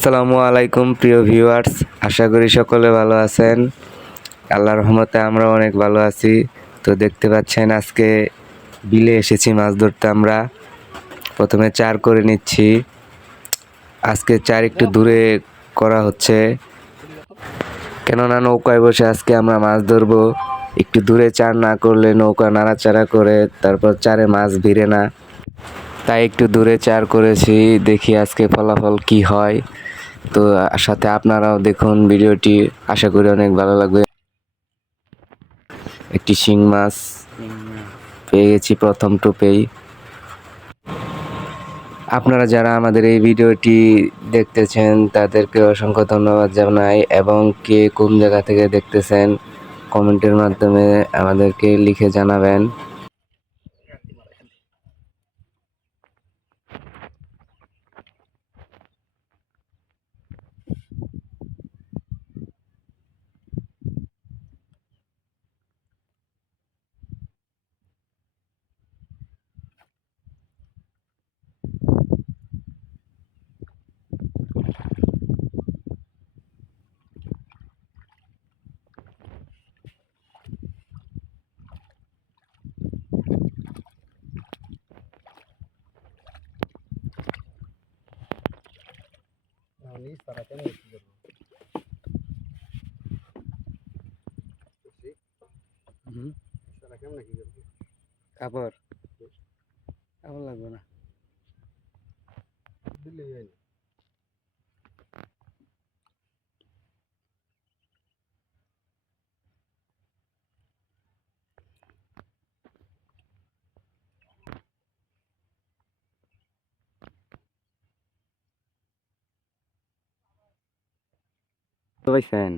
আসসালামু আলাইকুম প্রিয় ভিউয়ার্স, আশা করি সকলে ভালো আছেন। আল্লাহর রহমতে আমরা অনেক ভালো আছি। তো দেখতে পাচ্ছেন আজকে বিলে এসেছি মাছ ধরতে। আমরা প্রথমে চার করে নিচ্ছি। আজকে চার একটু দূরে করা হচ্ছে, কেননা নৌকায় বসে আজকে আমরা মাছ ধরবো। একটু দূরে চার না করলে নৌকা নাড়াচাড়া করে, তারপর চারে মাছ ভিড়ে না, তাই একটু দূরে চার করেছি। দেখি আজকে ফলাফল কি হয়। তো সাথে আপনারাও দেখুন ভিডিওটি, আশা করি অনেক ভালো লাগবে। একটি শিং মাছ পেয়ে গেছি প্রথম টোপেই। আপনারা যারা আমাদের এই ভিডিওটি দেখতেছেন তাদেরকে অসংখ্য ধন্যবাদ জানাই, এবং কে কোন জায়গা থেকে দেখতেছেন কমেন্টের মাধ্যমে আমাদেরকে লিখে জানাবেন। কাপড় কাপড় লাগবে না। তো পাইছেন?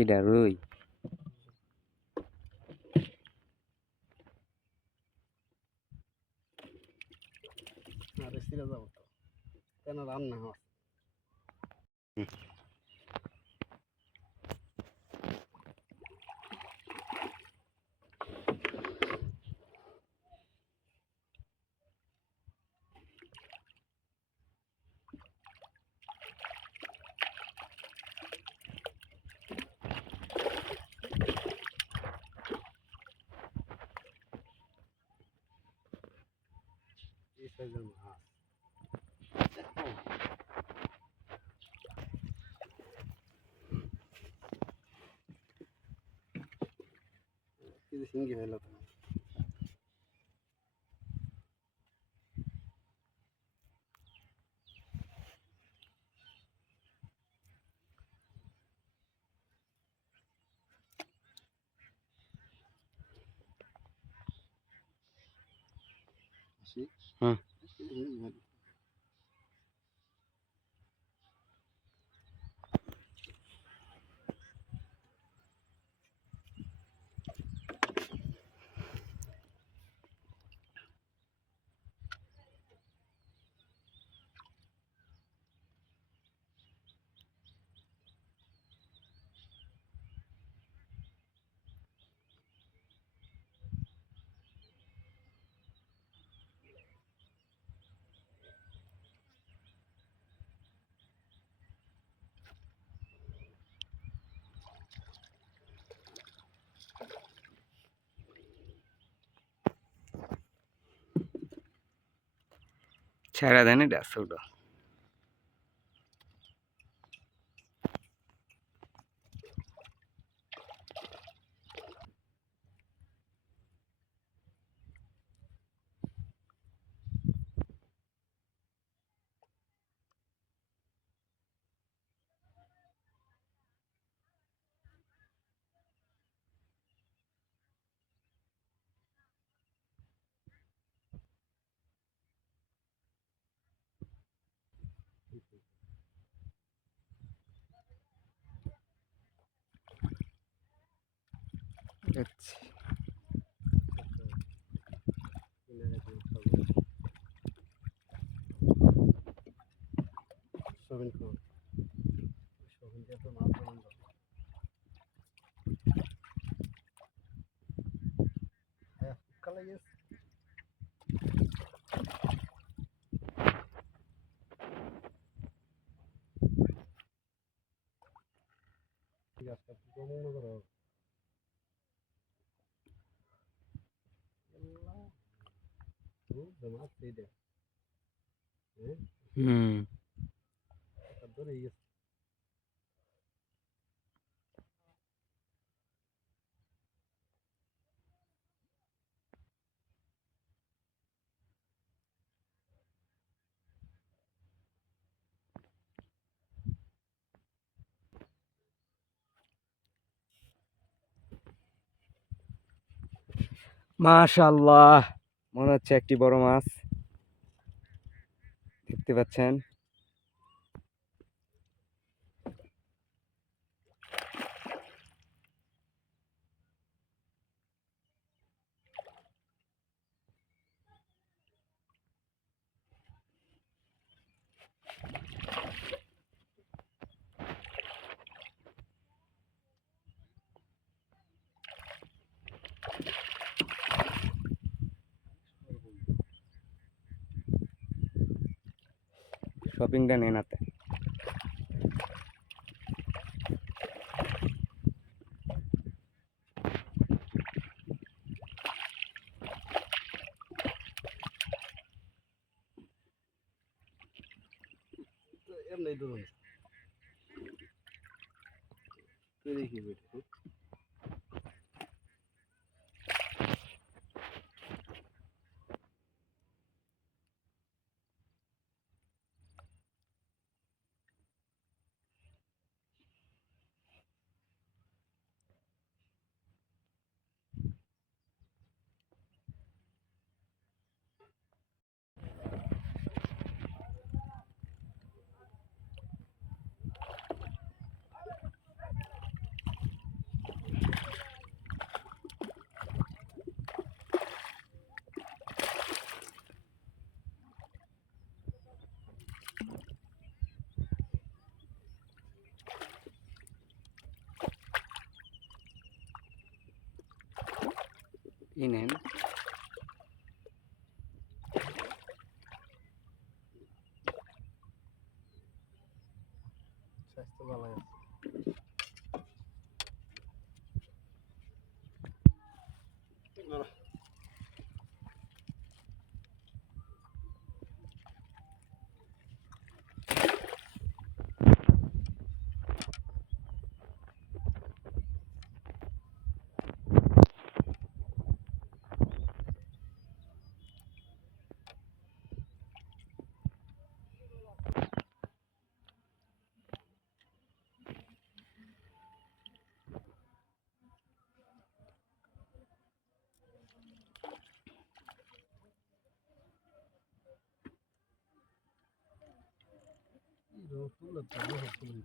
এটা রুই। হুম, ছেড়া দেন এটা ছোট। আচ্ছা, হুম। মাশাআল্লাহ, মনে হচ্ছে একটি বড় মাছ দেখতে পাচ্ছেন। শপিংটা নেন হাতে। এমনি ধরুন দেখি বেটা এই নেন। স্বাস্থ্য ভালো আছে তুলে তুলে তুলে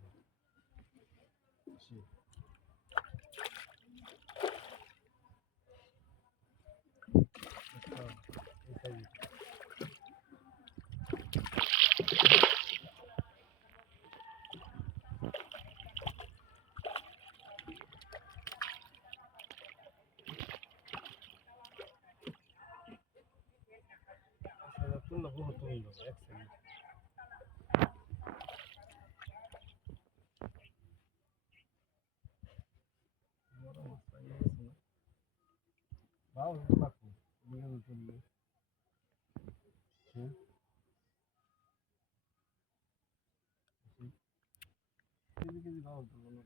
তুলে বহুত তুলে এক সেকেন্ড বাউ লাগু নিয়ে তুলে হুম কেজি কেজি বাউ তুলে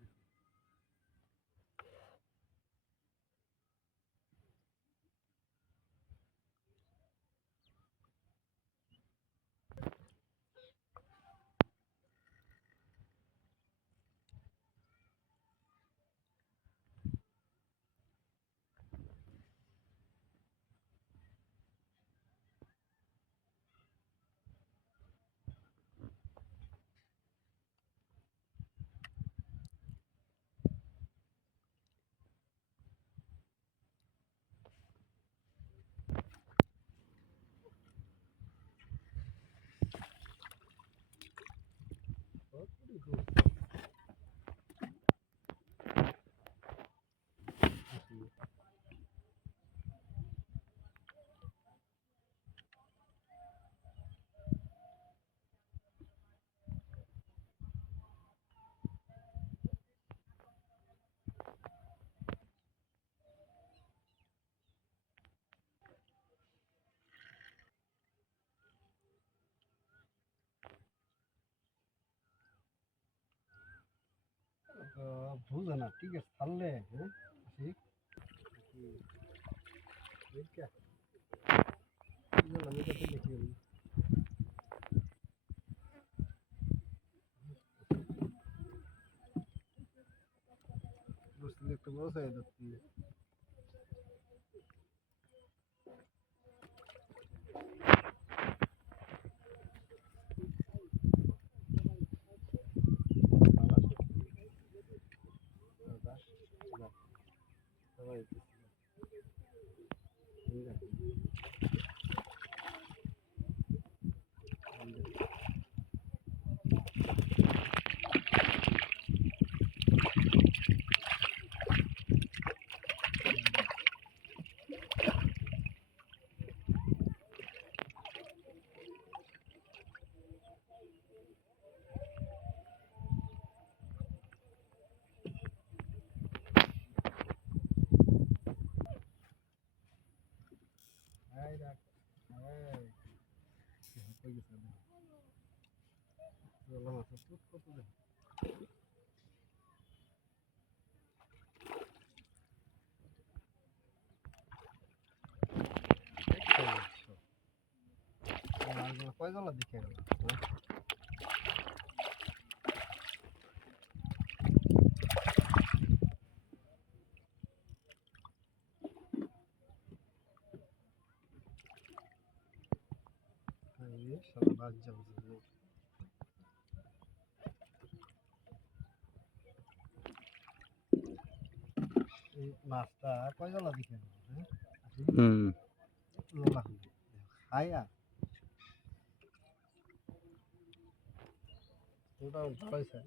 তো বুঝে না ঠিক আছে ছাড়লে হ্যাঁ ঠিক দেখে আমি তো দেখি বুঝতে একটা বড় সাইজ যাচ্ছি সবাই এই দেখ এই কই গেছে বললাম আছে কত দেখ কয় জলা দেখে গেল এই শালা বাজ যাবে এই মাছটা কয় জলা দেখে গেল হ্যাঁ হুম লোলা খায়া ওটা ভালো হয়েছে